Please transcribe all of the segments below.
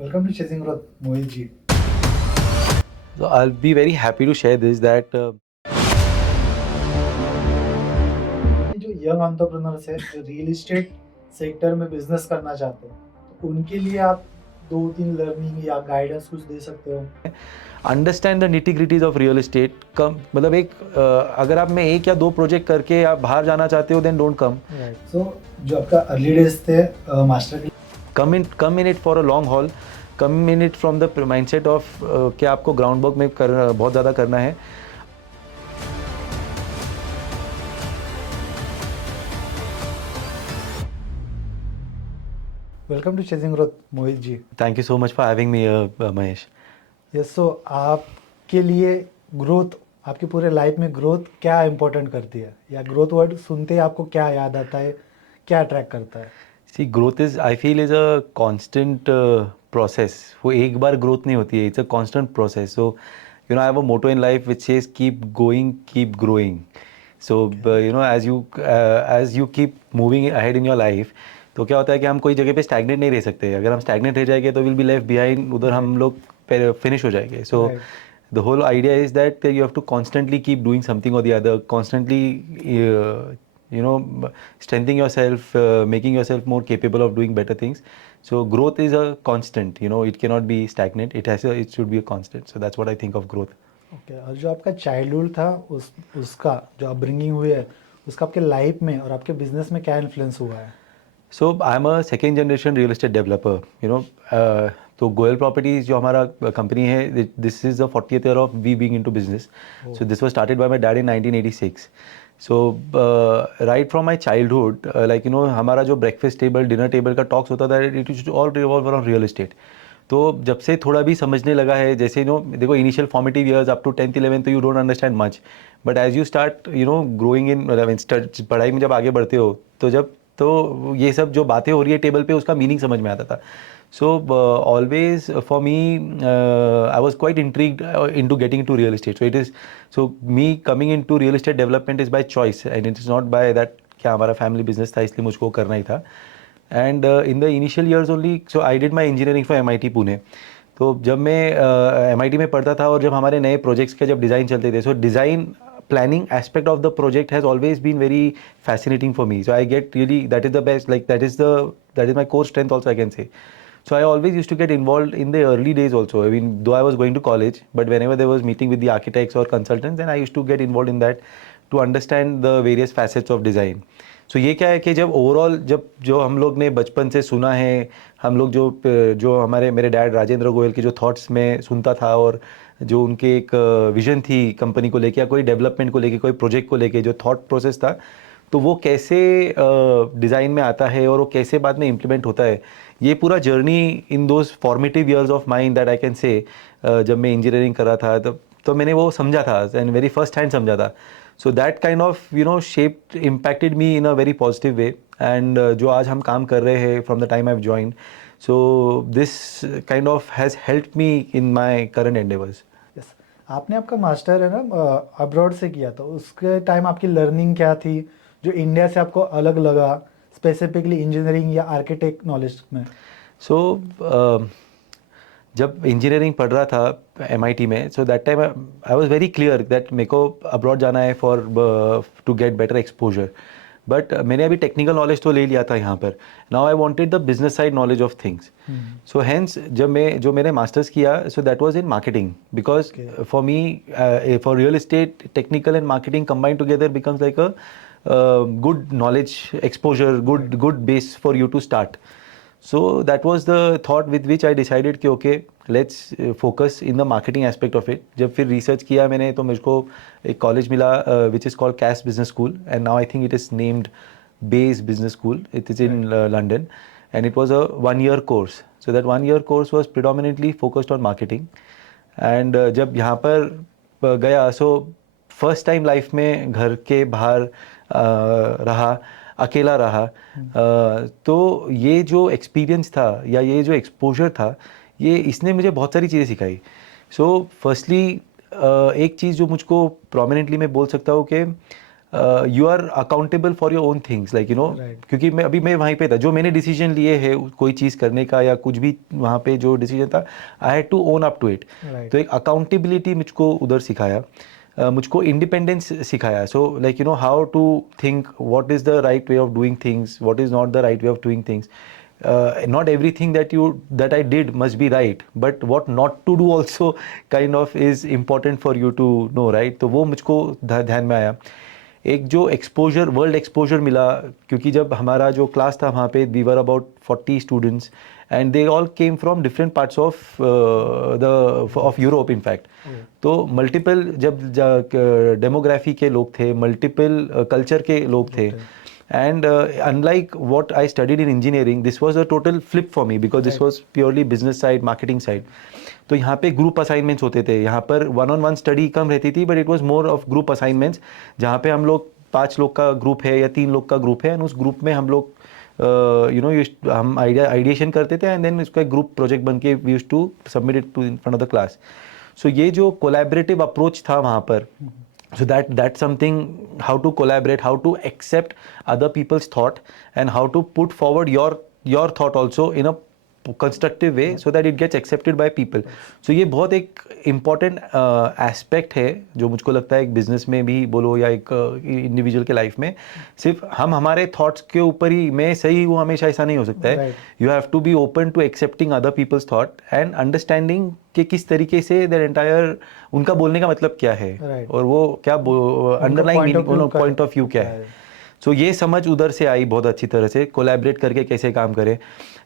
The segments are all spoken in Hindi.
Welcome to Chasing Growth, Mohit ji. So I'll be very happy to share this that जो यंग एंटरप्रेन्योर्स है जो रियल एस्टेट सेक्टर में बिजनेस करना चाहते हैं तो उनके लिए आप 2-3 लर्निंग या गाइडेंस कुछ दे सकते हो? Understand the nitty gritties of real estate कम मतलब अगर आप में एक या दो प्रोजेक्ट करके आप बाहर जाना चाहते हो देन डोंट कम सो जो आपका अर्ली डेज थे master come in it for a long haul come in it from the mindset of कि आपको ग्राउंड वर्क में बहुत ज़्यादा करना है. Welcome to chasing growth Mohit ji. Thank you so much for having me Mahesh. Yes, so आपके लिए ग्रोथ, आपके पूरे लाइफ में ग्रोथ क्या इम्पोर्टेंट करती है, या ग्रोथ वर्ड सुनते ही आपको क्या याद आता है, क्या अट्रैक्ट करता है? See growth is I feel is a constant process. वो एक बार ग्रोथ नहीं होती है, it's a constant process. So you know I have a motto in life which says keep going keep growing. So you know as you keep moving ahead in your life तो क्या होता है कि हम कोई जगह पे स्टैग्नेट नहीं रह सकते. अगर हम स्टैग्नेट रह जाएंगे तो विल बी लेफ्ट बिहाइंड, उधर हम लोग फिनिश हो जाएंगे. So the whole idea is that you have to constantly keep doing something और the other, constantly you know strengthening yourself, making yourself more capable of doing better things. So growth is a constant, you know, it cannot be stagnant, it should be a constant. So that's what I think of growth. Okay, और जो आपका चाइल्डहुड था उसका जो अपब्रिंगिंग हुई है उसका आपके लाइफ में और आपके बिजनेस में क्या इन्फ्लुएंस हुआ है? So I'm a second generation real estate developer, you know. तो गोयल प्रॉपर्टीज जो हमारा कंपनी है, this is the 40th year of we being into business. So this was started by my dad in 1986. So right from my childhood, like you know, हमारा जो ब्रेकफास्ट टेबल डिनर टेबल का टॉक्स होता था, it is all revolve around real estate. तो जब से थोड़ा भी समझने लगा है, जैसे नो देखो, initial formative years up to 10th 11th तो you don't understand much, but as you start you know growing in पढ़ाई में जब आगे बढ़ते हो तो जब तो ये सब जो बातें हो रही है टेबल पे उसका मीनिंग समझ में आता था. So always for me I was quite intrigued in to getting to real estate. So it is so me coming in to real estate development is by choice and it is not by that क्या हमारा फैमिली बिजनेस था इसलिए मुझको करना ही था. And in the initial years only, so I did my engineering for MIT Pune. तो जब मैं MIT में पढ़ता था और जब हमारे नए प्रोजेक्ट्स के जब डिज़ाइन चलते थे, सो design planning aspect of the project has always been very fascinating for me. So I get really, that is the best, like that is my core strength also, I can say. So I always used to get involved in the early days also. I mean, though I was going to college, but whenever there was meeting with the architects or consultants, then I used to get involved in that to understand the various facets of design. So ये क्या है कि जब ओवरऑल जब जो हम लोग ने बचपन से सुना है, हम लोग जो जो हमारे मेरे डैड राजेंद्र गोयल के जो थॉट्स में सुनता था और जो उनके एक विजन थी कंपनी को लेके या कोई डेवलपमेंट को लेके, कोई प्रोजेक्ट को लेके जो थॉट प्रोसेस था, तो वो कैसे डिज़ाइन में आता है और वो कैसे बाद में इम्प्लीमेंट होता है, ये पूरा journey in those formative years of mind that I can say, जब मैं इंजीनियरिंग कर रहा था तो मैंने वो समझा था एंड वेरी फर्स्ट हैंड समझा था. So that kind of you know shape impacted me in a very positive way. And जो आज हम काम कर रहे हैं from the time I have joined, so this kind of has helped me in my current endeavours. Yes, आपने आपका मास्टर है ना अब्रॉड से किया, तो उसके टाइम आपकी लर्निंग क्या थी जो इंडिया से आपको अलग लगा, स्पेसिफिकली इंजीनियरिंग या आर्किटेक्ट नॉलेज में? सो जब इंजीनियरिंग पढ़ रहा था MIT में, so that time I was very clear that मेरे को अब्रॉड जाना है for to get better exposure. But मैंने अभी टेक्निकल नॉलेज तो ले लिया था यहाँ पर. Now I wanted the business side knowledge of things. So hence जब मैंने मास्टर्स किया, सो that was in marketing, because for me for real estate technical and marketing combined together becomes like a good knowledge exposure, good base for you to start. So that was the thought with which I decided कि okay, let's focus in the marketing aspect of it. जब फिर research किया मैंने तो मुझको एक college मिला which is called Cass Business School, and now I think it is named Bayes Business School. It is in London, and it was a 1-year course. So that 1-year course was predominantly focused on marketing. And जब यहाँ पर गया, so फर्स्ट टाइम लाइफ में घर के बाहर रहा, अकेला रहा, तो ये जो एक्सपीरियंस था या ये जो एक्सपोजर था, ये इसने मुझे बहुत सारी चीज़ें सिखाई. सो फर्स्टली एक चीज़ जो मुझको प्रोमिनेंटली मैं बोल सकता हूँ कि you are accountable for your own things, like you know, Right. क्योंकि मैं वहीं पे था, जो मैंने डिसीजन लिए है कोई चीज़ करने का या कुछ भी वहाँ पे जो डिसीजन था, I had to own up to it. Right. तो एक अकाउंटेबिलिटी मुझको उधर सिखाया, मुझको इंडिपेंडेंस सिखाया. So like you know how to think what is the right way of doing things, what is not the right way of doing things. Not everything that I did must be right, but what not to do also kind of is important for you to know, right? तो वो मुझको ध्यान में आया. एक जो एक्सपोजर, वर्ल्ड एक्सपोजर मिला, क्योंकि जब हमारा जो क्लास था वहाँ पे we were about 40 students and they all came from different parts of Europe in fact. तो मल्टीपल जब डेमोग्राफी के लोग थे, मल्टीपल कल्चर के लोग थे. And unlike what I studied in engineering, this was a total flip for me because this was purely business side, marketing side. तो यहाँ पे ग्रुप असाइनमेंट्स होते थे, यहाँ पर वन ऑन वन स्टडी कम रहती थी, but it was more of group assignments, जहाँ पे हम लोग 5 लोग का ग्रुप है या 3 लोग का ग्रुप है, एंड उस ग्रुप में हम लोग हम आइडिएशन करते थे, एंड देन उसका ग्रुप प्रोजेक्ट बन के we used to submit it to in front of the class. So ये जो कोलैबोरेटिव अप्रोच था वहाँ पर, so that's something, how to collaborate, how to accept other people's thought, and how to put forward your thought also in a constructive way so that it gets accepted by people. So ये बहुत एक important aspect है जो मुझको लगता है एक बिजनेस में भी बोलो या एक इंडिविजुअल के लाइफ में, सिर्फ हम हमारे थॉट्स के ऊपर ही मैं सही हूँ हमेशा ऐसा नहीं हो सकता है. You have to be open to accepting other people's thought and understanding कि किस तरीके से देयर एंटायर, उनका बोलने का मतलब क्या है, और वो क्या अंडरलाइंग पॉइंट ऑफ व्यू क्या है. सो ये समझ उधर से आई बहुत अच्छी तरह से, कोलैबोरेट करके कैसे काम करें.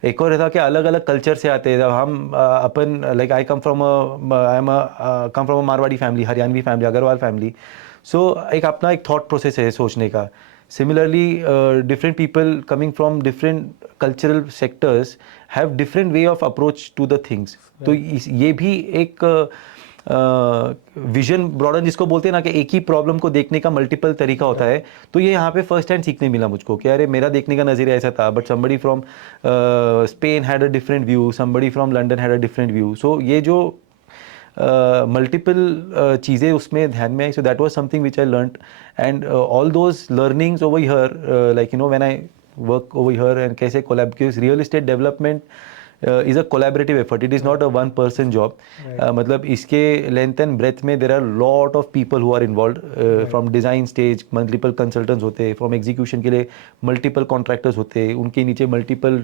एक और था कि अलग अलग कल्चर से आते हैं हम, अपन like I come from a Marwari family, Haryanvi family, Agrawal family. So एक अपना एक थॉट प्रोसेस है सोचने का. Similarly different people coming from different cultural sectors have different way of approach to the things. तो ये भी एक विजन ब्रॉडन जिसको बोलते हैं ना, कि एक ही प्रॉब्लम को देखने का मल्टीपल तरीका होता है. तो ये यहाँ पे फर्स्ट हैंड सीखने मिला मुझको कि अरे मेरा देखने का नज़रिया ऐसा था, but somebody from Spain had a different view, somebody from London had a different view. So ये जो मल्टीपल चीज़ें उसमें ध्यान में आई. So that was something which I learned, and all those learnings over here, like you know when I work over here, and कैसे collab, because real estate development is a collaborative effort. It is not a one person job. मतलब इसके length and breadth में there are lot of people who are involved, from design stage multiple consultants होते हैं, from execution के लिए multiple contractors होते हैं, उनके नीचे multiple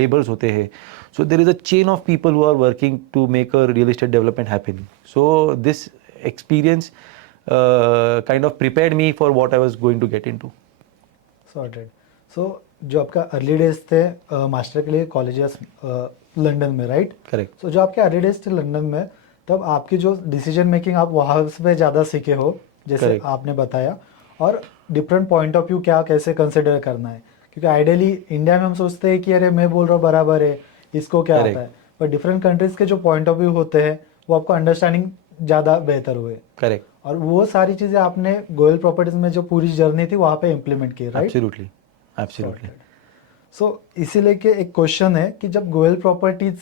laborers होते हैं. So there is a chain of people who are working to make a real estate development happen. So this experience kind of prepared me for what I was going to get into. Sorted. So जो आपका अर्ली डेज थे मास्टर के लिए कॉलेजेस लंदन में, राइट? करेक्ट. सो जो आपके अर्ली डेज थे लंदन में, तब आपकी जो डिसीजन मेकिंग आप वहाँ पे ज़्यादा सीखे हो, जैसे Correct. आपने बताया, और डिफरेंट पॉइंट ऑफ व्यू क्या कैसे कंसिडर करना है. क्योंकि आइडियली इंडिया में हम सोचते हैं कि अरे मैं बोल रहा हूँ बराबर है, इसको क्या Correct. आता है, पर डिफरेंट कंट्रीज़ के जो पॉइंट ऑफ व्यू होते हैं वो आपको अंडरस्टैंडिंग ज़्यादा बेहतर हुए. करेक्ट. और वो सारी चीज़ें आपने गोयल प्रॉपर्टीज में जो पूरी जर्नी थी वहाँ पे इम्प्लीमेंट की, राइट? Absolutely, absolutely. सो इसी लेके एक क्वेश्चन है कि जब गोयल प्रॉपर्टीज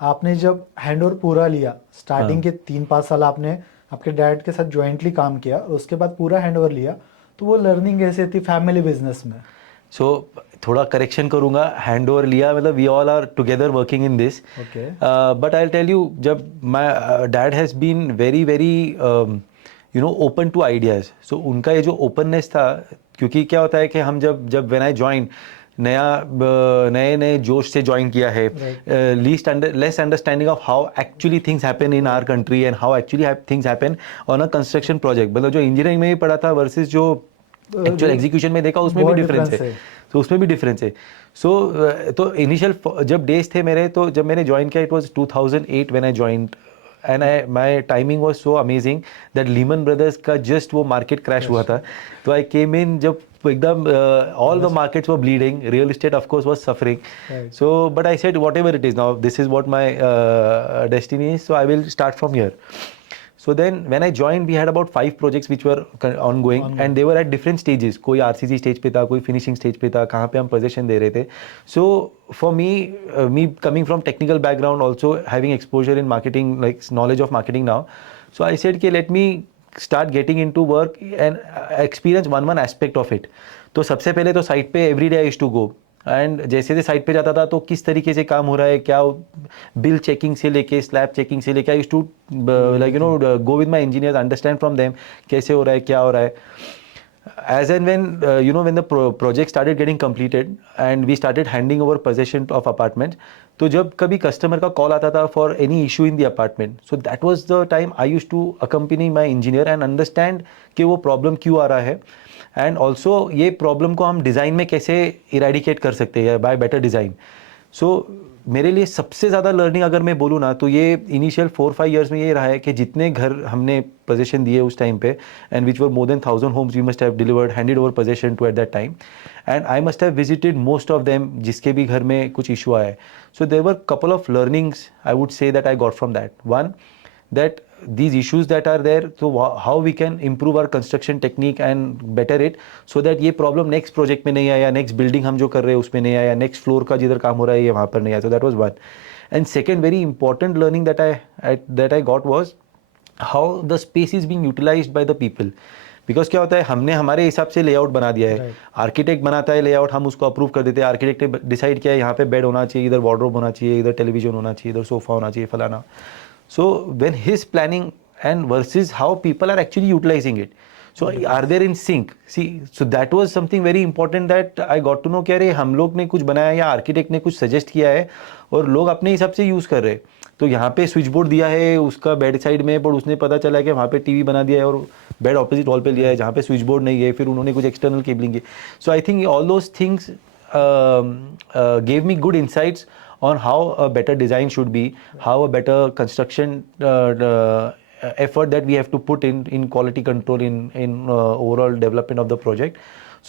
आपने जब हैंडओवर पूरा लिया, स्टार्टिंग के 3-5 साल आपने आपके डैड के साथ ज्वाइंटली काम किया, उसके बाद पूरा हैंडओवर लिया, तो वो लर्निंग कैसे थी फैमिली बिजनेस में? सो थोड़ा करेक्शन करूंगा, हैंड ओवर लिया मतलब we all are together working in this. Okay. But I tell you, जब my dad has been very very you know open to ideas. So उनका ये जो ओपननेस था, क्योंकि क्या होता है कि हम जब व्हेन आई जॉइन, नए जोश से ज्वाइन किया है, less understanding of how actually things happen in our country and how actually things happen on a construction project. मतलब जो इंजीनियरिंग में भी पढ़ा था वर्सेस जो एक्चुअल एग्जीक्यूशन में देखा, उसमें भी डिफरेंस है. तो उसमें भी डिफरेंस है. सो तो इनिशियल जब डेज थे मेरे, तो जब मैंने ज्वाइन किया, it was 2008 when I joined, and my timing was so amazing that Lehman brothers का जस्ट वो मार्केट क्रैश हुआ था. तो आई केम इन जब एकदम all the markets were bleeding, real estate of course was suffering. So but I said what ever it is now, this is what my destiny is, so I will start from here. So then when I joined, we had about 5 projects which were ongoing and they were at different stages. कोई RCC stage पे था, कोई finishing stage पे था, कहाँ पे हम possession दे रहे थे. So for me, me coming from technical background, also having exposure in marketing, like knowledge of marketing now, so I said कि let me start getting into work and experience one aspect of it. तो सबसे पहले तो साइट पे every day I used to go, and जैसे जैसे साइट पे जाता था तो किस तरीके से काम हो रहा है, क्या बिल चेकिंग से लेके स्लैब चेकिंग से लेके I used to like go with my engineers, understand from them कैसे हो रहा है, क्या हो रहा है. As and when when the project started getting completed and we started handing over possession of apartments, तो जब कभी कस्टमर का कॉल आता था for any issue in the apartment, so that was the time I used to accompany my engineer and understand कि वो प्रॉब्लम क्यों आ रहा है, एंड ऑल्सो ये प्रॉब्लम को हम डिज़ाइन में कैसे इरेडिकेट कर सकते हैं बाय बेटर डिज़ाइन. सो मेरे लिए सबसे ज़्यादा लर्निंग अगर मैं बोलूँ ना, तो ये इनिशियल 4-5 ईयर्स में ये रहा है कि जितने घर हमने पोजीशन दिए उस टाइम पे, and which were more than 1000 homes we must have delivered, handed over possession to at that time, and I must have visited most of them जिसके भी घर में कुछ इशू आया है. So there were couple of learnings I would say that I got from that. One, that these issues that are there, so how we can improve our construction technique and better it, so that ये problem next project में नहीं आया, next building हम जो कर रहे हैं उसमें नहीं आया, next floor का जिधर काम हो रहा है ये वहाँ पर नहीं आया. So that was one. And second very important learning that I got was how the space is being utilized by the people. Because क्या होता है, हमने हमारे हिसाब से लेआउट बना दिया है, आर्किटेक्ट बनाता है लेआउट, हम उसको अप्रूव कर देते हैं, आर्किटेक्ट ने डिसाइड किया है यहाँ पे बेड होना चाहिए, इधर वार्डरोब होना चाहिए, इधर टेलीविजन होना चाहिए, इधर सोफा होना चाहिए, फलाना. So when his planning and versus how people are actually utilizing it, so are they in sync? See, so that was something very important that I got to know कि अरे हम लोग ने कुछ बनाया या आर्किटेक्ट ने कुछ सजेस्ट किया है और लोग अपने हिसाब से यूज़ कर रहे हैं. तो यहाँ पे स्विच बोर्ड दिया है उसका बेड साइड में, पर उसने पता चला कि वहाँ पे टीवी बना दिया है और बेड ऑपोजिट वॉल पे लिया है जहाँ पे स्विच बोर्ड नहीं है, फिर उन्होंने कुछ एक्सटर्नल केबलिंग की. So I think all those things gave me good insights on how a better design should be, how a better construction effort that we have to put in quality control in overall development of the project,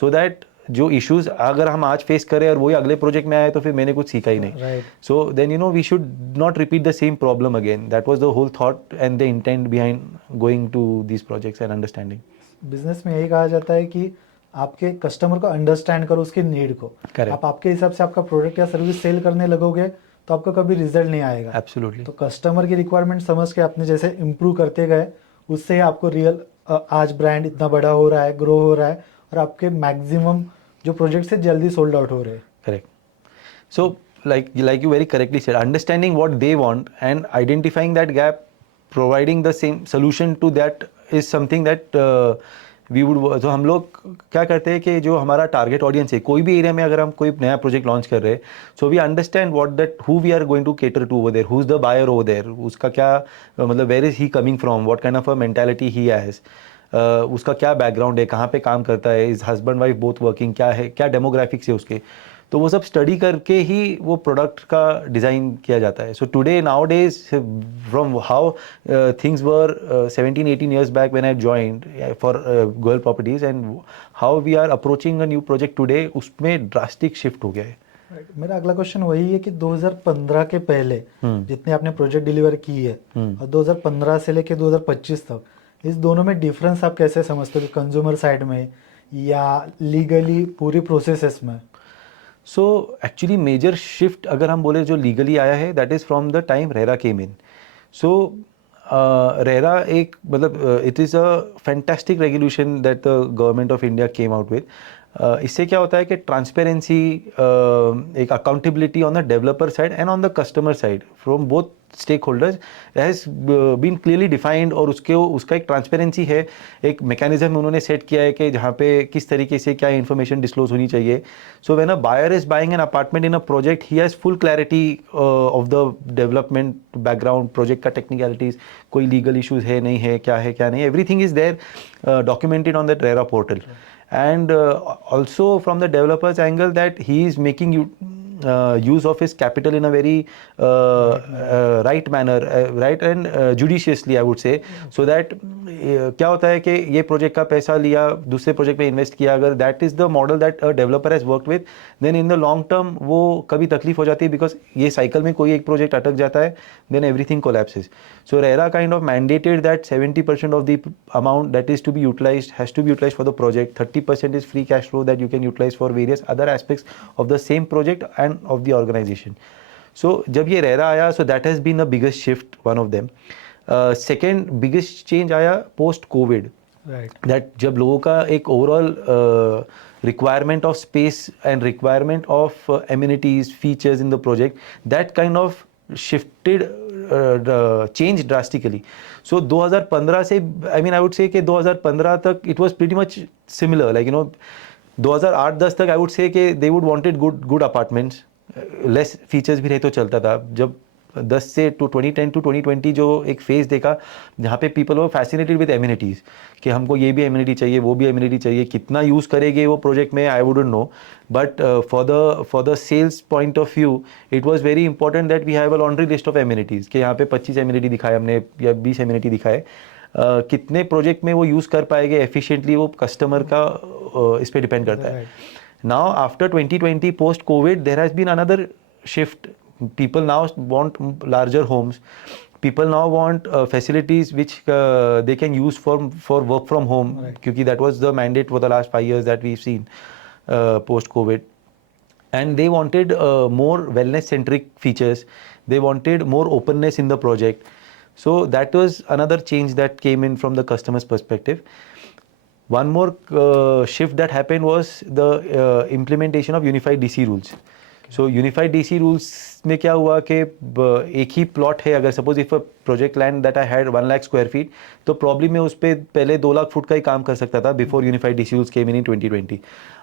so that जो issues अगर हम आज face करें और वही अगले project में आए तो फिर मैंने कुछ सीखा ही नहीं. Right. So then we should not repeat the same problem again. That was the whole thought and the intent behind going to these projects and understanding. Business में यही कहा जाता है कि आपके कस्टमर को अंडरस्टैंड करो, उसके नीड को. आप आपके हिसाब से आपका प्रोडक्ट या सर्विस सेल करने लगोगे तो आपको कभी रिजल्ट नहीं आएगा. एब्सोल्युटली. तो कस्टमर की रिक्वायरमेंट समझ के आपने जैसे इम्प्रूव करते गए, उससे आपको रियल आज ब्रांड इतना बड़ा हो रहा है, ग्रो हो रहा है, और आपके मैक्सिमम जो प्रोजेक्ट से जल्दी सोल्ड आउट हो रहे हैं. Correct. So like you very correctly said, understanding what they want and identifying that gap, providing the same solution to that is something that we would. तो हम लोग क्या करते हैं कि जो हमारा टारगेट ऑडियंस है कोई भी एरिया में, अगर हम कोई नया प्रोजेक्ट लॉन्च कर रहे हैं, so we understand what that who we are going to cater to over there, who is the buyer over there, उसका क्या मतलब where is he coming from, what kind of a mentality he has, उसका क्या बैकग्राउंड है, कहाँ पे काम करता है, is husband wife both working, क्या है, क्या डेमोग्राफिक्स है उसके. तो वो सब स्टडी करके ही वो प्रोडक्ट का डिज़ाइन किया जाता है. So today nowadays from how things were 17-18 years back when I joined for Goyal properties and how we are approaching a new project today, उसमें ड्रास्टिक शिफ्ट हो गया है. मेरा अगला क्वेश्चन वही है कि 2015 के पहले जितने आपने प्रोजेक्ट डिलीवर की है और 2015 से लेके 2025 तक, इस दोनों में डिफरेंस आप कैसे समझते हो, कंज्यूमर साइड में या लीगली पूरी प्रोसेसेस में? सो एक्चुअली मेजर शिफ्ट अगर हम बोले जो लीगली आया है, that is from the time RERA came in. So RERA एक मतलब it is a fantastic regulation that the government of India came out with. इससे क्या होता है कि ट्रांसपेरेंसी, एक accountability on the developer side and on the customer side from both stakeholders has been clearly defined, और उसका एक ट्रांसपेरेंसी है, एक मैकेनिज्म उन्होंने सेट किया है कि जहाँ पे किस तरीके से क्या इन्फॉर्मेशन डिस्क्लोज होनी चाहिए. So when a buyer is buying an apartment in a project, he has full clarity of the development background, project का टेक्निकलिटीज़, कोई लीगल इशूज़ है नहीं है, क्या नहीं, everything is there documented on that RERA portal. And also from the developer's angle, that he is making use of his capital in a very right manner, right and judiciously I would say, so that क्या होता है कि ये प्रोजेक्ट का पैसा लिया दूसरे प्रोजेक्ट में इन्वेस्ट किया, अगर that is the model that a developer has worked with, then in the long term वो कभी तकलीफ हो जाती है, बिकॉज ये साइकिल में कोई एक प्रोजेक्ट अटक जाता है, then everything collapses. So RERA kind of mandated that 70% of the amount that is to be utilized has to be utilized for the project, 30% is free cash flow that you can utilize for various other aspects of the same project and of the organization. So जब ये रेरा आया, so that has been the biggest shift, one of them. Second biggest change आया पोस्ट कोविड, राइट दैट जब लोगों का एक overall requirement of space and requirement of amenities, features in the project, that kind of shifted, changed drastically. So 2015 से, I mean I would say कि 2015 तक it was pretty much similar, like you know 2008-10 तक I would say कि they would wanted good apartments, less features भी रहे तो चलता था. जब 10 से 2010 to 2020 जो एक फेज देखा जहाँ पे people were fascinated with amenities कि हमको ये भी एमिनिटी चाहिए, वो भी एमिनिटी चाहिए. कितना यूज़ करेंगे वो प्रोजेक्ट में I wouldn't know, but for the sales point of view it was very important that we have a laundry list of amenities कि यहाँ पे 25 एमिनिटी दिखाए हमने या 20 एमिनिटी दिखाए. कितने प्रोजेक्ट में वो यूज़ कर पाएंगे एफिशिएंटली वो कस्टमर का इस पर डिपेंड करता है. Now after 2020 post covid there has been another shift. People now want larger homes. People now want facilities which they can use for work from home. Right. Because that was the mandate for the last 5 years that we've seen post COVID. And they wanted more wellness centric features. They wanted more openness in the project. So that was another change that came in from the customer's perspective. One more shift that happened was the implementation of unified DC rules. So unified DC rules में क्या हुआ कि एक ही प्लॉट है, अगर suppose if a project land that I had 1 lakh square feet, तो प्रॉब्लम में उस पर पहले 2 लाख फुट का ही काम कर सकता था बिफोर यूनिफाइड डीसी रूल्स केम इन 2020.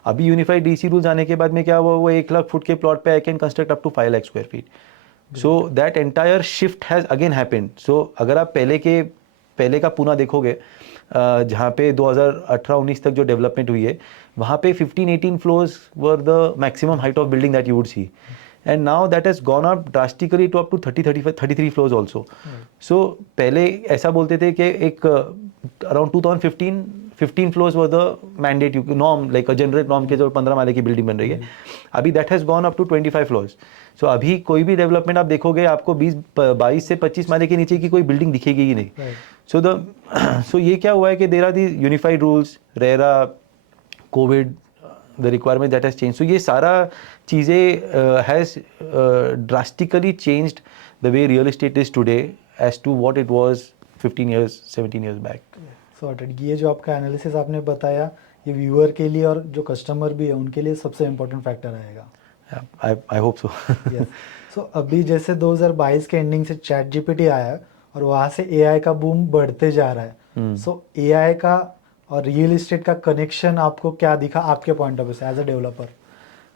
अभी यूनिफाइड डीसी रूल्स आने के बाद में क्या हुआ, वो 1 लाख फुट के प्लॉट पे I can construct up to 5 lakh square feet. So that entire shift has again happened. So अगर आप पहले का पुणे देखोगे जहाँ पे 2018-19 तक जो डेवलपमेंट हुई है वहाँ पे 15-18 floors were the maximum height of building that you would see, and now that has gone up drastically to up to 33 floors also. So पहले ऐसा बोलते थे कि एक around 2015 floors were the mandate norm, like a general norm के जो 15 माले की बिल्डिंग बन रही है. अभी that has gone up to 25 floors. So अभी कोई भी डेवलपमेंट आप देखोगे आपको 22 से 25 माले के नीचे की कोई बिल्डिंग दिखेगी ही नहीं. सो ये क्या हुआ है कि there are the unified rules, RERA, Covid, the requirement that has change. So ये सारा चीज़ें has drastically changed the way real estate is today as to what it was 15 years 17 years बैक. सॉर्टेड. ये जो आपका एनालिसिस आपने बताया ये व्यूअर के लिए और जो कस्टमर भी है उनके लिए सबसे इम्पोर्टेंट फैक्टर आएगा. I hope so. यस. सो अभी जैसे 2022 के एंडिंग से चैट जीपीटी आया है और वहाँ से एआई का बूम बढ़ते जा रहा है. सो एआई का और रियल एस्टेट का कनेक्शन आपको क्या दिखा आपके पॉइंट ऑफ व्यू से as a developer?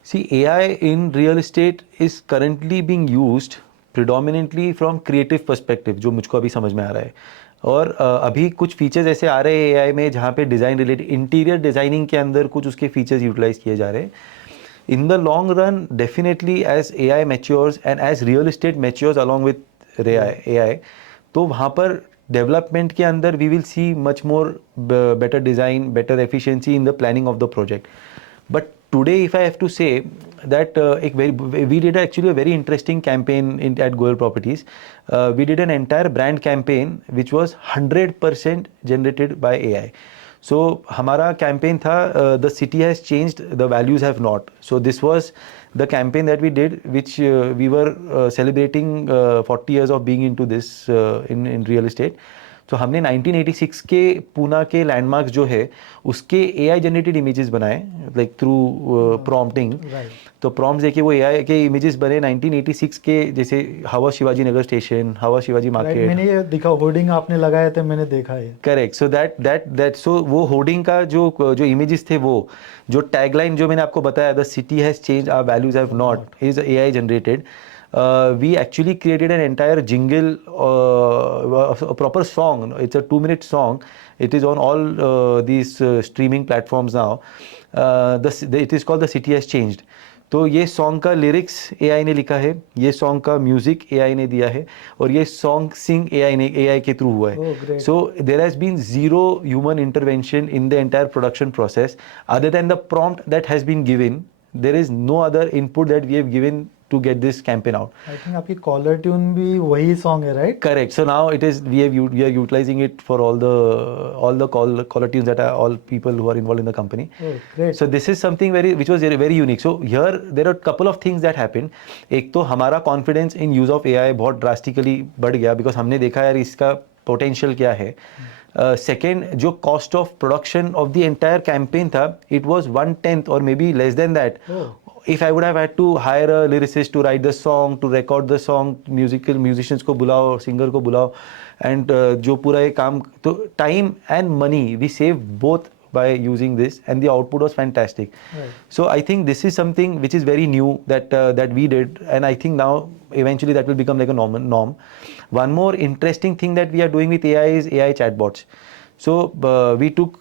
See, AI in real estate is currently being used predominantly from creative perspective, जो मुझको अभी समझ में आ रहा है. और अभी कुछ फीचर्स ऐसे आ रहे हैं AI में जहाँ पे डिज़ाइन रिलेटेड इंटीरियर डिज़ाइनिंग के अंदर कुछ उसके फीचर्स यूटिलाइज किए जा रहे हैं. In the long run, definitely as AI matures and as real estate matures along with AI, तो वहाँ पर डेवलपमेंट के अंदर we will see much more better design, better efficiency in the planning of the project. But today, if I have to say that we did actually a very interesting campaign at Goel Properties. We did an entire brand campaign which was 100% generated by AI. So हमारा campaign था the city has changed, the values have not. So this was the campaign that we did, which we were celebrating 40 years of being into this in real estate. तो हमने 1986 के पूना के लैंडमार्क्स जो है उसके AI जनरेटेड इमेजेस बनाए, लाइक थ्रू प्रॉम्प्टिंग. तो प्रॉम्प्ट देके वो AI के इमेजेस बने 1986 के, जैसे हवा शिवाजी नगर स्टेशन, हवा शिवाजी मार्केट. मैंने ये दिखा, होर्डिंग आपने लगाए थे, मैंने देखा है. करेक्ट. सो दैट सो वो होर्डिंग का जो इमेजेस थे, वो जो टैगलाइन जो मैंने आपको बताया, the city has change our values have not, is AI generated. We actually created an entire jingle, a proper song. It's a 2-minute song. It is on all these streaming platforms now. It is called The City Has Changed. तो ये सॉन्ग का लिरिक्स AI ने लिखा है, ये सॉन्ग का म्यूजिक AI ने दिया है, और ये सॉन्ग सिंग AI के थ्रू हुआ है. So there has been zero human intervention in the entire production process other than the prompt that has been given. There is no other input that we have given to get this campaign out. I think आपकी कॉलर ट्यून भी वही सॉन्ग है, right? Correct. So now it is we are utilizing it for all the caller tunes that are all people who are involved in the company. Oh, great. So this is something which was very unique. So here there are a couple of things that happened. एक तो हमारा confidence in use of AI बहुत drastically बढ़ गया, because हमने देखा यार इसका पोटेंशियल क्या है. सेकेंड, जो cost of production of the entire campaign था, इट वॉज 1/10 और may be less than that. If I would have had to hire a lyricist to write the song, to record the song, musicians को बुलाओ, singer को बुलाओ, and जो पूरा ये काम, तो time and money we save both by using this, and the output was fantastic. Right. So I think this is something which is very new that we did, and I think now eventually that will become like a norm. One more interesting thing that we are doing with AI is AI chatbots. So we took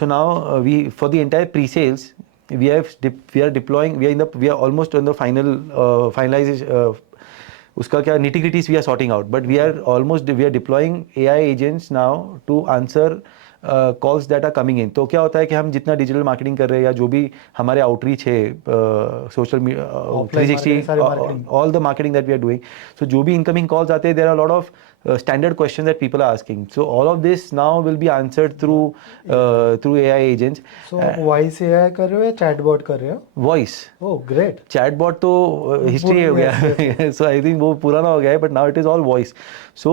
so now we, for the entire pre-sales, we are deploying, we are almost on the finalization, उसका क्या nitty-gritties we are sorting out, but we are deploying AI agents now to answer calls that are coming in. तो क्या होता है कि हम जितना डिजिटल मार्केटिंग कर रहे हैं या जो भी हमारे आउटरीच है, social media 360, all the marketing that we are doing, so जो भी incoming calls आते हैं, there are a lot of standard questions that people are asking. So all of this now will be answered through AI agents. So voice AI कर रहे हो या chatbot कर रहे हो? Voice. Oh great. Chatbot तो history हो गया. So I think वो पुराना हो गया है, but now it is all voice. So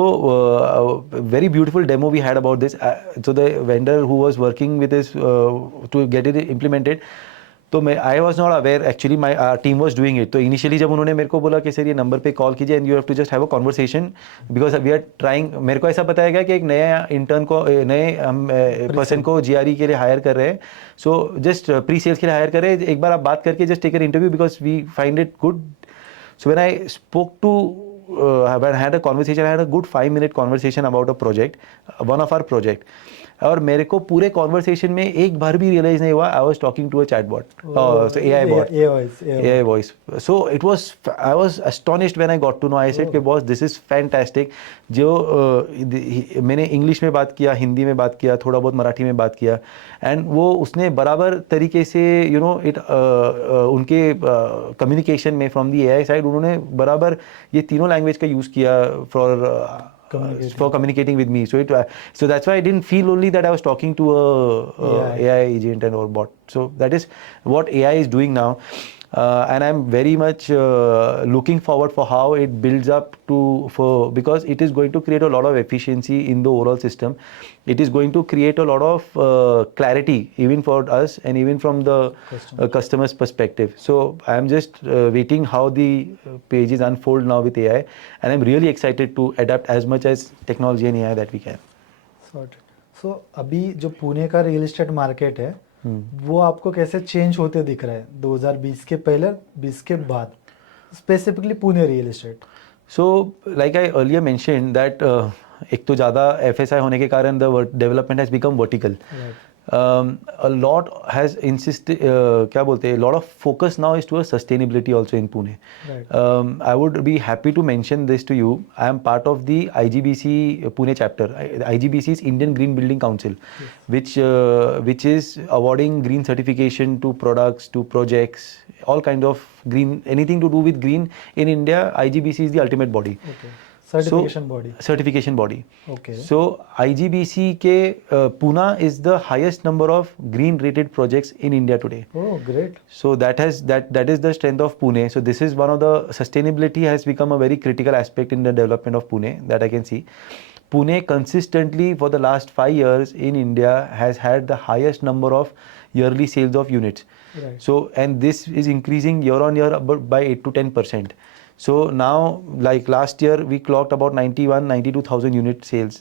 very beautiful demo we had about this. So the vendor who was working with this to get it implemented, तो मैं I was not aware, actually my team was doing it. तो इनिशियली जब उन्होंने मेरे को बोला कि सर ये नंबर पे कॉल कीजिए and you have to just have a conversation because we are trying, मेरे को ऐसा बताया गया कि एक नया इंटर्न को, नए हम पर्सन को GRE के लिए हायर कर रहे हैं. सो जस्ट प्री सेल्स के लिए हायर कर रहे हैं, एक बार आप बात करके just take an interview because we find it good. So when I spoke to when I had a conversation, I had a good 5-minute conversation about a project, one of our project. और मेरे को पूरे कॉन्वर्सेशन में एक बार भी रियलाइज नहीं हुआ I was talking to a chatbot, so AI bot, AI voice. So it was, I was astonished when I got to know. I said कि बॉस दिस इज फैंटास्टिक. जो मैंने इंग्लिश में बात किया, हिंदी में बात किया, थोड़ा बहुत मराठी में बात किया, एंड वो उसने बराबर तरीके से इट उनके कम्युनिकेशन में फ्रॉम दी AI साइड उन्होंने बराबर ये तीनों लैंग्वेज का यूज़ किया for communicating with me. So that's why I didn't feel only that I was talking to a AI agent and or bot. So that is what AI is doing now. And I'm very much looking forward for how it builds up because it is going to create a lot of efficiency in the overall system. It is going to create a lot of clarity even for us and even from the customer's perspective. So I'm just waiting how the pages unfold now with AI, and I'm really excited to adapt as much as technology and AI that we can. So अभी जो पुणे का रियल एस्टेट मार्केट है वो आपको कैसे चेंज होते दिख रहा है 2020 के पहले, 20 के बाद, specifically Pune real estate? So like I earlier mentioned that एक तो ज़्यादा FSI होने के कारण the development has become vertical. A lot has insisted, क्या बोलते हैं, lot of focus now is towards sustainability also in Pune. Right. I would be happy to mention this to you. I am part of the IGBC Pune chapter. IGBC is Indian Green Building Council, which is awarding green certification to products, to projects, all kind of green, anything to do with green in India. IGBC is the ultimate body. Okay. Certification body. Okay. So IGBC के Pune is the highest number of green rated projects in India today. Oh, great. So that is the strength of Pune. So this is one of the, sustainability has become a very critical aspect in the development of Pune that I can see. Pune consistently for the last 5 years in India has had the highest number of yearly sales of units. Right. So and this is increasing year on year by 8 to 10%. So now, like last year, we clocked about 92,000 unit sales.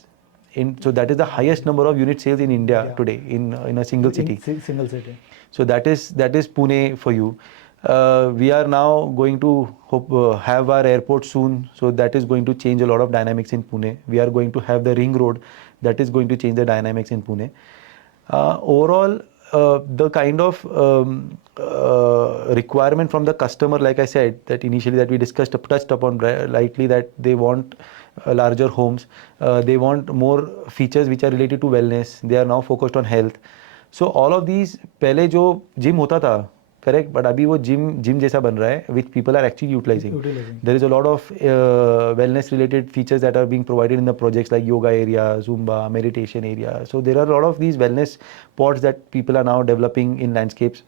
So that is the highest number of unit sales in India today in a single city. Single city. So that is Pune for you. We are now going to have our airport soon. So that is going to change a lot of dynamics in Pune. We are going to have the ring road. That is going to change the dynamics in Pune. Overall, the kind of requirement from the customer, like I said, that initially that we touched upon lightly, that they want larger homes, they want more features which are related to wellness, they are now focused on health. So all of these, पहले जो जिम होता था, correct, but अभी वो जिम जैसा बन रहा है, which people are actually utilizing. There is a lot of wellness related features that are being provided in the projects like yoga area, Zumba, meditation area. So there are a lot of these wellness pods that people are now developing in landscapes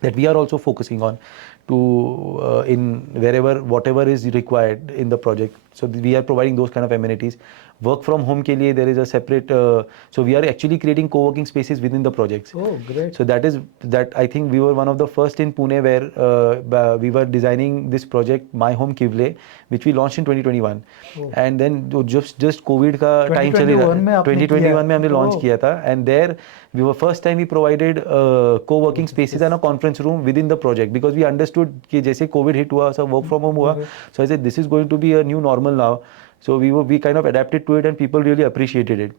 that we are also focusing on to in whatever is required in the project. So we are providing those kind of amenities. Work from home के लिए there is a separate, so we are actually creating co-working spaces within the projects. Oh, great. So that I think we were one of the first in Pune where we were designing this project, My Home Kivle, which we launched in 2021. Oh. And then just COVID का time चल रहा 2021 में आपने 2021 में हमने किया। launch Oh. किया था, and there we were first time we provided co-working spaces and a conference room within the project, because we understood कि जैसे COVID hit हुआ, सब work from home हुआ, so I said this is going to be a new normal now. So we kind of adapted to it and people really appreciated it.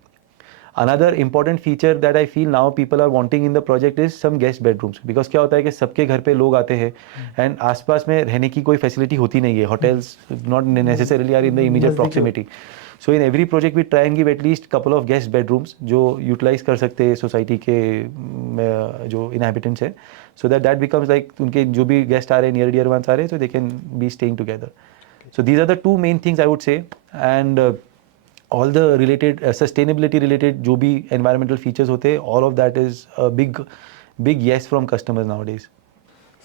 Another important feature that I feel now people are wanting in the project is some guest bedrooms, because क्या होता है कि सबके घर पे लोग आते हैं and आसपास में रहने की कोई facility होती नहीं है. Hotels not necessarily are in the immediate proximity. So in every project we try and give at least couple of guest bedrooms जो utilize कर सकते हैं society के जो inhabitants है, so that becomes like उनके जो भी guest आ रहे हैं, near dear ones आ रहे हैं, so they can be staying together. So these are the two main things I would say, and all the related sustainability related जो भी environmental features होते हैं, all of that is a big yes from customers nowadays.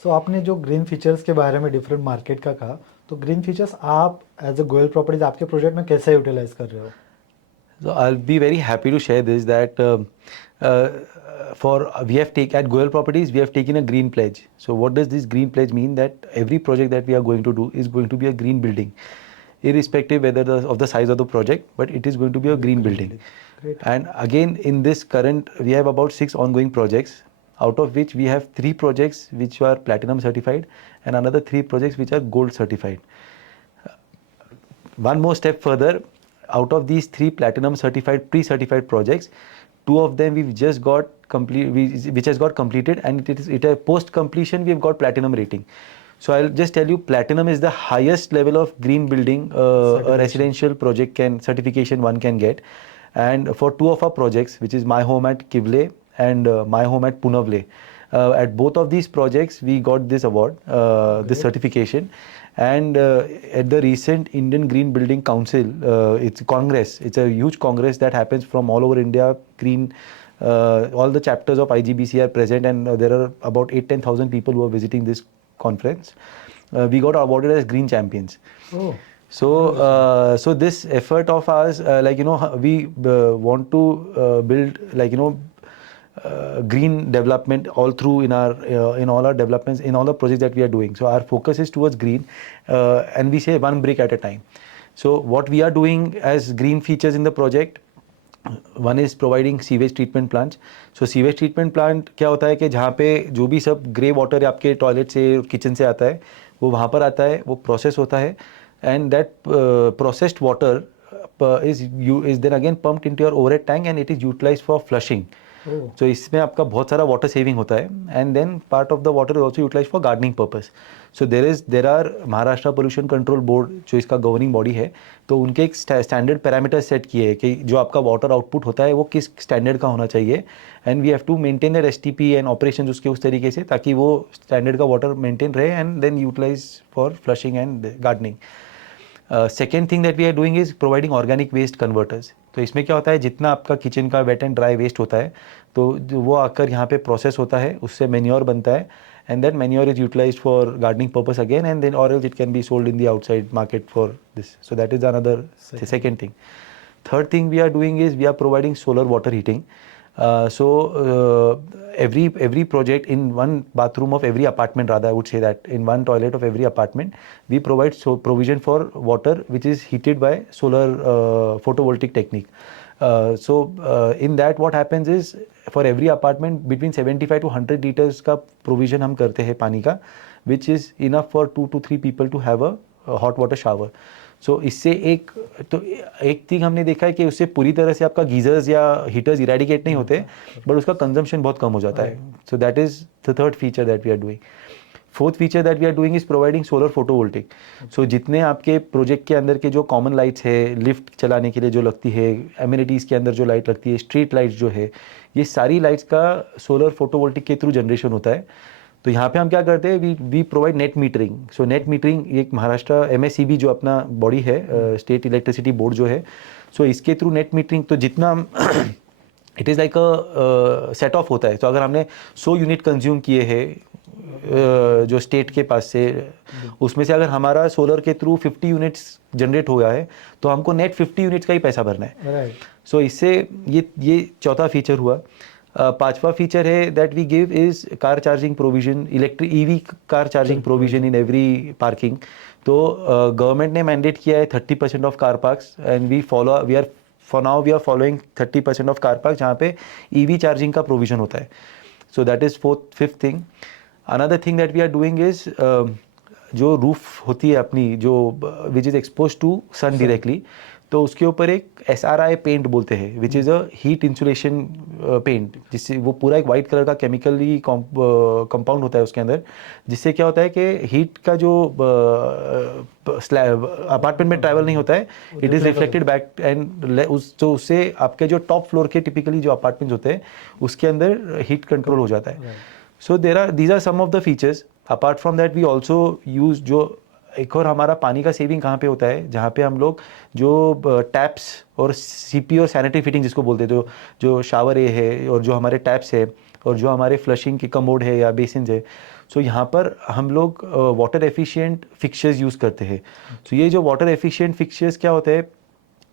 So आपने जो ग्रीन फीचर्स के बारे में डिफरेंट मार्केट का कहा, तो ग्रीन फीचर्स आप एज अ गोयल प्रॉपर्टीज आपके प्रोजेक्ट में कैसे यूटिलाइज कर रहे हो? So I'll be very happy to share this that we have taken at Goel Properties, we have taken a green pledge. So what does this green pledge mean? That every project that we are going to do is going to be a green building, irrespective whether of the size of the project, but it is going to be a green building. Great. And again, in this current, we have about 6 ongoing projects, out of which we have 3 projects which are platinum certified and another 3 projects which are gold certified. One more step further, out of these 3 platinum certified, pre-certified projects, 2 of them we've just got which has got completed, and post completion we've got platinum rating. So I'll just tell you, platinum is the highest level of green building a residential project certification one can get. And for 2 of our projects, which is My Home at Kivle and My Home at Punavle, at both of these projects we got this award, this certification. And at the recent Indian Green Building Council, it's Congress, it's a huge Congress that happens from all over India. All the chapters of IGBC are present, and there are about 8-10,000 people who are visiting this conference. We got awarded as Green Champions. Oh. So this effort of ours, we want to build green development all through in all our developments, in all the projects that we are doing. So our focus is towards green, and we say one brick at a time. So what we are doing as green features in the project, one is providing sewage treatment plants. So sewage treatment plant क्या होता है कि जहाँ पे जो भी सब ग्रे वाटर आपके टॉयलेट से किचन से आता है वो वहाँ पर आता है, वो प्रोसेस होता है, and that processed water is then again pumped into your overhead tank and it is utilized for flushing. Oh. So इसमें आपका बहुत सारा वाटर सेविंग होता है, and then part of the water is also utilized for gardening purpose. So there are Maharashtra pollution control board जो इसका गवर्निंग बॉडी है, तो उनके एक स्टैंडर्ड पैरामीटर सेट किए हैं कि जो आपका वाटर आउटपुट होता है वो किस स्टैंडर्ड का होना चाहिए, and we have to maintain that STP and operation उसके उस तरीके से ताकि वो स्टैंडर्ड का वाटर मेंटेन रहे and then utilise for flushing and gardening. Second thing that we are doing is providing organic waste converters. तो इसमें क्या होता है, जितना आपका किचन का वेट एंड ड्राई वेस्ट होता है तो वो आकर यहाँ पे प्रोसेस होता है, उससे मैन्योर बनता है, and that manure is utilized for gardening purpose again, and then or else it can be sold in the outside market for this. So that is another second thing. Third thing we are doing is we are providing solar water heating. Every project, in one bathroom of every apartment, rather I would say that in one toilet of every apartment, we provide provision for water which is heated by solar photovoltaic technique. In that what happens is for every apartment between 75 to 100 liters का provision हम करते हैं पानी का, which is enough for 2 to 3 people to have a hot water shower. So इससे एक चीज़ हमने देखा है कि उससे पूरी तरह से आपका गीजर्स या हीटर्स इरेडिकेट नहीं होते, बट उसका कंजम्पशन बहुत कम हो जाता है. So that is the third feature that we are doing. Fourth feature that we are doing is providing solar photovoltaic. So जितने आपके प्रोजेक्ट के अंदर के जो कॉमन लाइट्स है, लिफ्ट चलाने के लिए जो लगती है, एमिनिटीज़ के अंदर जो लाइट लगती है, स्ट्रीट लाइट्स जो है, ये सारी लाइट्स का सोलर फोटोवोल्टिक के थ्रू जनरेशन होता है. तो यहाँ पे हम क्या करते हैं, we provide net metering. So net metering एक महाराष्ट्र MSEB जो अपना बॉडी है, स्टेट इलेक्ट्रिसिटी बोर्ड जो है, सो इसके थ्रू नेट मीटरिंग, तो जितना it is like a set of होता है. तो अगर हमने 100 यूनिट कंज्यूम किए हैं जो स्टेट के पास से, उसमें से अगर हमारा सोलर के थ्रू 50 यूनिट्स जनरेट हो गया है तो हमको नेट 50 यूनिट्स का ही पैसा भरना है। राइट। सो इससे ये चौथा फीचर हुआ। पांचवा फीचर है that we give is car charging provision, electric EV car charging provision in every parking. तो गवर्नमेंट ने मैंडेट किया है 30% of car parks and we are following 30% of car park जहाँ पे ईवी चार्जिंग का प्रोविजन होता है। So that is fifth thing. Another thing that we are doing is जो रूफ होती है अपनी, जो which is expose to sun directly, तो उसके ऊपर एक SRI पेंट बोलते हैं which is a heat insulation paint, जिससे वो पूरा एक वाइट कलर का केमिकली कंपाउंड होता है उसके अंदर, जिससे क्या होता है कि हीट का जो अपार्टमेंट में ट्रैवल नहीं होता है, it is reflected back and उससे आपके जो टॉप फ्लोर के टिपिकली जो अपार्टमेंट्स होते हैं उसके अंदर हीट कंट्रोल हो जाता है। सो these are some of the features. Apart from that, we also use जो एक और हमारा पानी का सेविंग कहाँ पे होता है, जहाँ पे हम लोग जो टैप्स और CP और सैनिटरी फिटिंग जिसको बोलते हैं, जो शावर ए है और जो हमारे टैप्स है और जो हमारे फ्लशिंग की कमोड है या बेसिन है, सो यहाँ पर हम लोग वाटर एफिशिएंट फिक्सचर्स यूज़ करते हैं। सो ये जो वाटर एफिशिएंट फिक्सचर्स क्या होते हैं,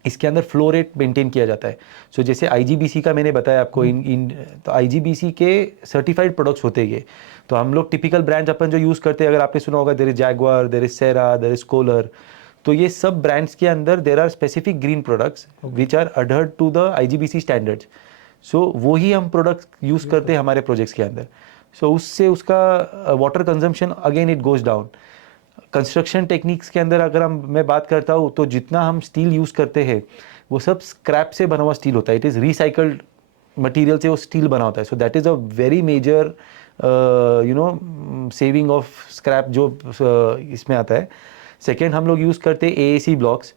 इसके अंदर फ्लो रेट मेंटेन किया जाता है। सो जैसे IGBC का मैंने बताया आपको, तो IGBC के सर्टिफाइड प्रोडक्ट्स होते हैं ये। तो हम लोग टिपिकल ब्रांड्स अपन जो यूज़ करते हैं, अगर आपने सुना होगा, there is Jaquar, there is Cera, there is Kohler, तो ये सब ब्रांड्स के अंदर there are specific green products which are adhered to the IGBC standards. So वही हम प्रोडक्ट्स यूज़ करते हैं हमारे प्रोजेक्ट्स के अंदर। सो उससे उसका water consumption again it goes down. Construction techniques के अंदर अगर मैं बात करता हूँ, तो जितना हम स्टील यूज़ करते हैं वो सब स्क्रैप से बना हुआ स्टील होता है, इट इज़ रिसाइकल्ड मटेरियल से वो स्टील बना होता है। So that is a very major saving of scrap जो इसमें आता है। सेकेंड, हम लोग यूज़ करते हैं AAC blocks.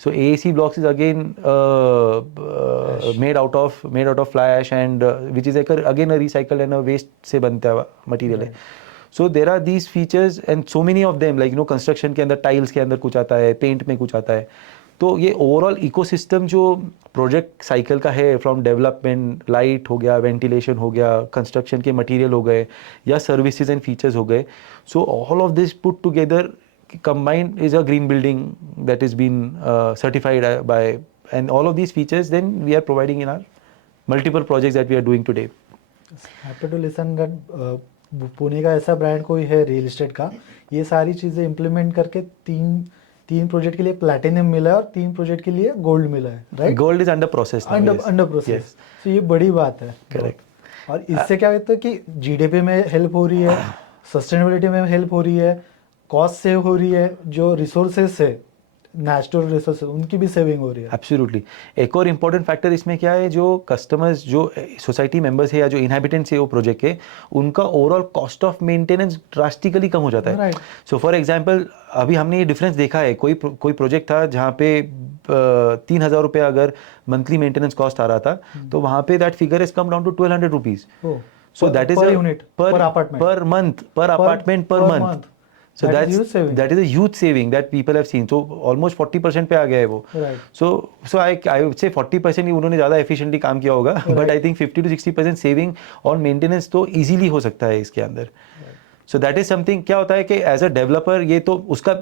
So AAC blocks is again made out of fly ash and which is again a recycled and a waste से बनता है मटेरियल है। So there are these features and so many of them, like construction के अंदर टाइल्स के अंदर कुछ आता है, पेंट में कुछ आता है। तो ये ओवरऑल इकोसिस्टम जो प्रोजेक्ट साइकिल का है, फ्रॉम डेवलपमेंट, लाइट हो गया, वेंटिलेशन हो गया, कंस्ट्रक्शन के मटेरियल हो गए या सर्विसेज एंड फीचर्स हो गए, so all of this put together combined is a green building that is been certified by, and all of these features then we are providing in our multiple projects that we are doing today. Happy to listen that Pune का ऐसा ब्रांड कोई है रियल एस्टेट का, ये सारी चीज़ें इम्प्लीमेंट करके तीन प्रोजेक्ट के लिए प्लैटिनम मिला है और 3 प्रोजेक्ट के लिए गोल्ड मिला है, right? Gold is under process, under process. तो ये बड़ी बात है। करेक्ट। और इससे क्या होता है कि GDP में हेल्प हो रही है, सस्टेनेबिलिटी में हेल्प हो रही है, कॉस्ट सेव हो रही है, जो रिसोर्सेज है, नेचुरल रिसोर्सेज, उनकी भी सेविंग हो रही है। एब्सोल्युटली। एक और इम्पोर्टेंट फैक्टर इसमें क्या है, जो कस्टमर्स, जो सोसाइटी मेंबर्स है या जो इनहैबिटेंट्स है वो प्रोजेक्ट के, उनका overall cost of maintenance drastically कम हो जाता है। सो फॉर एग्जांपल, अभी हमने ये डिफरेंस देखा है, कोई प्रोजेक्ट था जहाँ पे 3,000 रुपये अगर मंथली मेंटेनेंस कॉस्ट आ रहा था, तो वहाँ पे that figure is come down to 1,200 rupees. So that is per apartment per month. So that is a huge saving that people have seen. So almost 40% पे आ गया है वो. So I would say 40% ही उन्होंने ज़्यादा efficiently काम किया होगा, but I think 50 to 60% saving on maintenance तो easily हो सकता है इसके अंदर. So that is something. क्या होता है कि as a developer ये तो उसका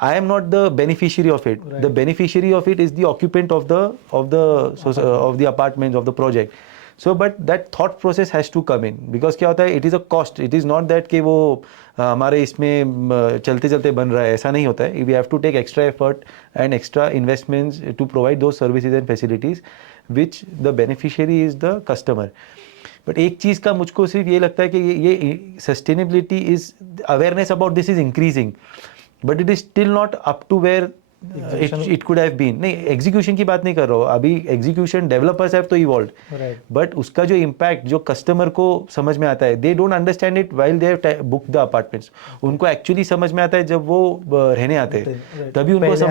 I am not the beneficiary of it. The beneficiary of it is the occupant of the apartments of the project. So but that thought process has to come in, because क्या होता है, it is a cost. It is not that कि वो हमारे इसमें चलते चलते बन रहा है, ऐसा नहीं होता है. We have to take extra effort and extra investments to provide those services and facilities which the beneficiary is the customer. But एक चीज़ का मुझको सिर्फ ये लगता है कि ये sustainability is, awareness about this is increasing, but it is still not up to where it could have been. नहीं, एग्जीक्यूशन की बात नहीं कर रहा हूँ अभी. Execution developers have to evolved, but उसका जो इम्पैक्ट जो कस्टमर को समझ में आता है, they don't understand it while they have book the apartments. उनको एक्चुअली समझ में आता है जब वो रहने आते हैं, तभी उनको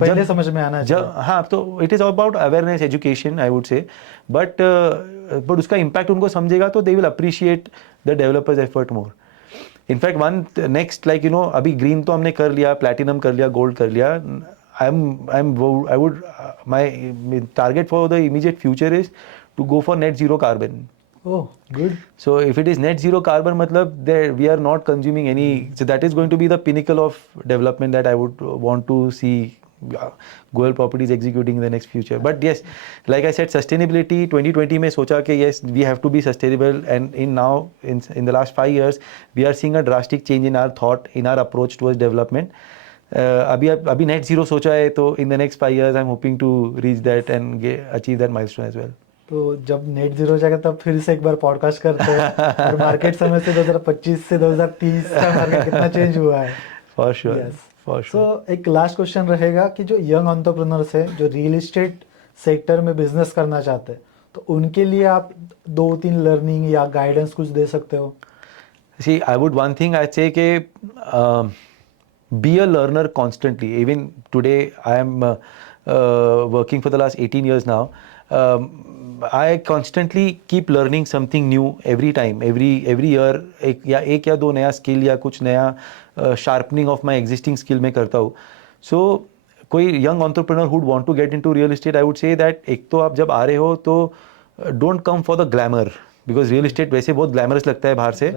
पहले समझ में आना जब. हाँ, तो it is about awareness, education, I would से. बट उसका इम्पैक्ट उनको समझेगा तो they will appreciate the developers effort more. In fact one next, like अभी ग्रीन तो हमने कर लिया, प्लैटिनम कर लिया, गोल्ड कर लिया. my target for the immediate future is to go for net zero carbon. Oh, good. So if it is net zero carbon, matlab there we are not consuming any. So that is going to be the pinnacle of development that I would want to see Goel Properties executing in the next future. But yes, like I said, sustainability 2020 में सोचा कि yes we have to be sustainable, and in the last 5 years we are seeing a drastic change in our thought, in our approach towards development. अभी net zero सोचा है, तो in the next 5 years I'm hoping to reach that and achieve that milestone as well. तो जब नेट जीरो हो जाएगा तब फिर से एक बार पॉडकास्ट करते हैं और मार्केट समय से 2025 से 2030 का मार्केट कितना चेंज हुआ है. For sure. Yes. For sure. So एक लास्ट क्वेश्चन रहेगा कि जो यंग एंटरप्रेन्योर्स है जो रियल एस्टेट सेक्टर में बिजनेस करना चाहते हैं, तो उनके लिए आप 2-3 लर्निंग या गाइडेंस कुछ दे सकते हो? See, one thing I'd say कि be a learner constantly. Even today, I am working for the last 18 years now. I constantly keep learning something new every time, every year. एक या दो नया स्किल या कुछ नया sharpening of my existing skill मैं करता हूँ. So कोई young entrepreneur who would want to get into real estate, I would say that एक तो आप जब आ रहे हो तो don't come for the glamour, because real estate वैसे बहुत glamorous लगता है बाहर से,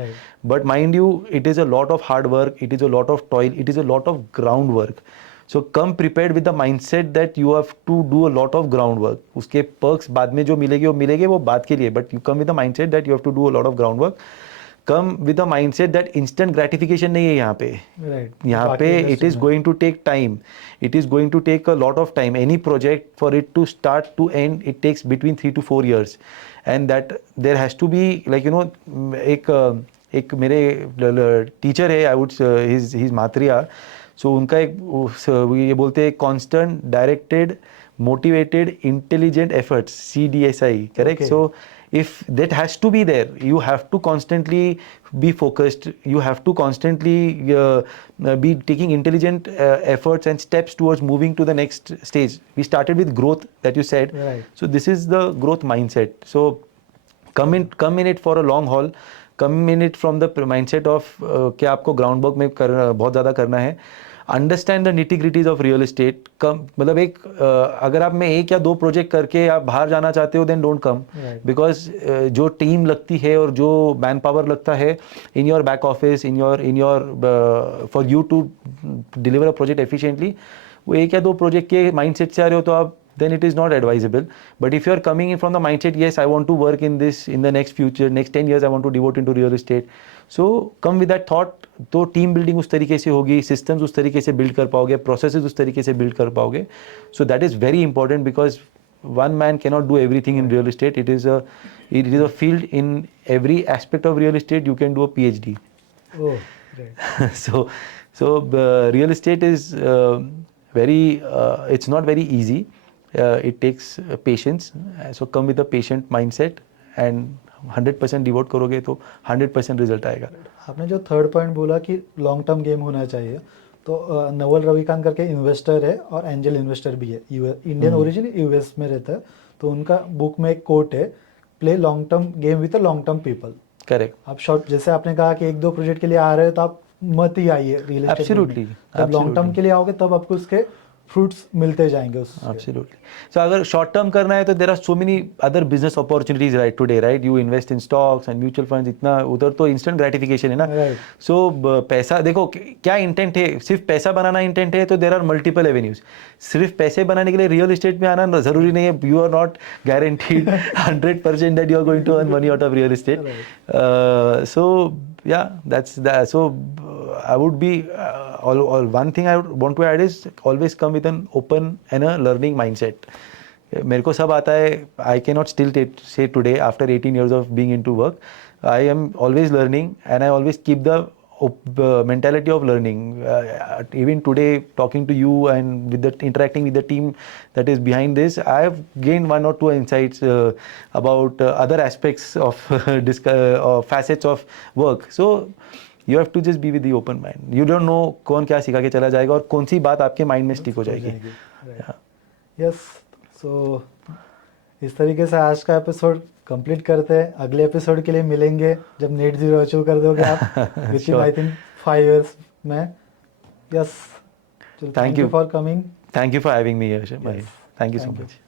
but mind you, it is a lot of hard work, it is a lot of toil, it is a lot of groundwork. So come prepared with the mindset that you have to do a lot of groundwork. उसके perks बाद में जो मिलेंगे वो बाद के लिए, but you come with the mindset that you have to do a lot of groundwork. Come with the mindset that instant gratification नहीं है यहाँ पे. यहाँ पे it is going to take time. It is going to take a lot of time. Any project, for it to start to end, it takes between 3 to 4 years. And that there has to be, like, you know, एक मेरे टीचर है, I would he's मात्रिया. So उनका ये बोलते हैं constant, directed, motivated, intelligent efforts, CDSI, correct? Okay. So if that has to be there, you have to constantly be focused, you have to constantly be taking intelligent efforts and steps towards moving to the next stage. We started with growth, that you said, right. So this is the growth mindset. So come in it for a long haul, come in it from the mindset of कि आपको ग्राउंड वर्क में बहुत ज़्यादा करना है. Understand the nitty gritties of real estate. कम मतलब अगर आप में 1 या 2 प्रोजेक्ट करके आप बाहर जाना चाहते हो, देन डोंट कम, बिकॉज जो टीम लगती है और जो मैन पावर लगता है in your back office, in your for you to deliver a project efficiently, वो 1 या 2 प्रोजेक्ट के माइंडसेट से आ रहे हो तो आप, then it is not advisable. But if you are coming in from the mindset, yes, I want to work in this in the next 10 years, I want to devote into real estate. So come with that thought. तो टीम बिल्डिंग उस तरीके से होगी, सिस्टम्स उस तरीके से बिल्ड कर पाओगे, प्रोसेसेस उस तरीके से बिल्ड कर पाओगे. So that is very important, because one man cannot do everything in real estate. It is a field. In every aspect of real estate you can do a PhD. Oh, right. so real estate is it's not very easy. It takes patience. So come with a patient mindset and 100% devote करोगे तो 100% रिजल्ट आएगा. आपने जो थर्ड पॉइंट बोला कि लॉन्ग टर्म गेम होना चाहिए, तो नवल रविकांत करके इन्वेस्टर है और एंजल इन्वेस्टर भी है, इंडियन ओरिजिन, यूएस में रहता है. तो उनका बुक में एक कोट है, play long term game with a long term people. Correct. आप शॉर्ट, जैसे आपने कहा कि 1-2 प्रोजेक्ट के लिए आ रहे हो तो आप मत ही आइए रियल एस्टेट. एब्सोल्युटली. जब लॉन्ग टर्म के लिए आओगे तब आपको उसके फ्रूट्स मिलते जाएंगे उससे. Absolutely. So अगर शॉर्ट टर्म करना है तो there are so many other business opportunities right today, right? You invest in stocks and mutual funds. इतना उधर तो instant gratification है ना. Right. So पैसा देखो क्या इंटेंट है, सिर्फ पैसा बनाना इंटेंट है तो there are multiple avenues. सिर्फ पैसे बनाने के लिए रियल एस्टेट में आना जरूरी नहीं है. You are not guaranteed 100% that you are going to earn money out of real estate. Right. So yeah, that's that. So I would be one thing I would want to add is always come with an open and a learning mindset. मेरे को सब आता है. I cannot still say today after 18 years of being into work, I am always learning and I always keep the mentality of learning. Even today, talking to you and interacting with the team that is behind this, I have gained 1 or 2 insights about other aspects of facets of work. So you have to just be with the open mind. You don't know कौन क्या सिखा के चला जाएगा और कौन सी बात आपके माइंड में स्टिक हो जाएगी. यस. सो इस तरीके से आज का एपिसोड कंप्लीट करते हैं. अगले एपिसोड के लिए मिलेंगे जब नेट जीरो अचीव कर दोगे आप विच इन आई थिंक 5 years में. Yes. Thank you for coming. Thank you for having me. Thank you so much.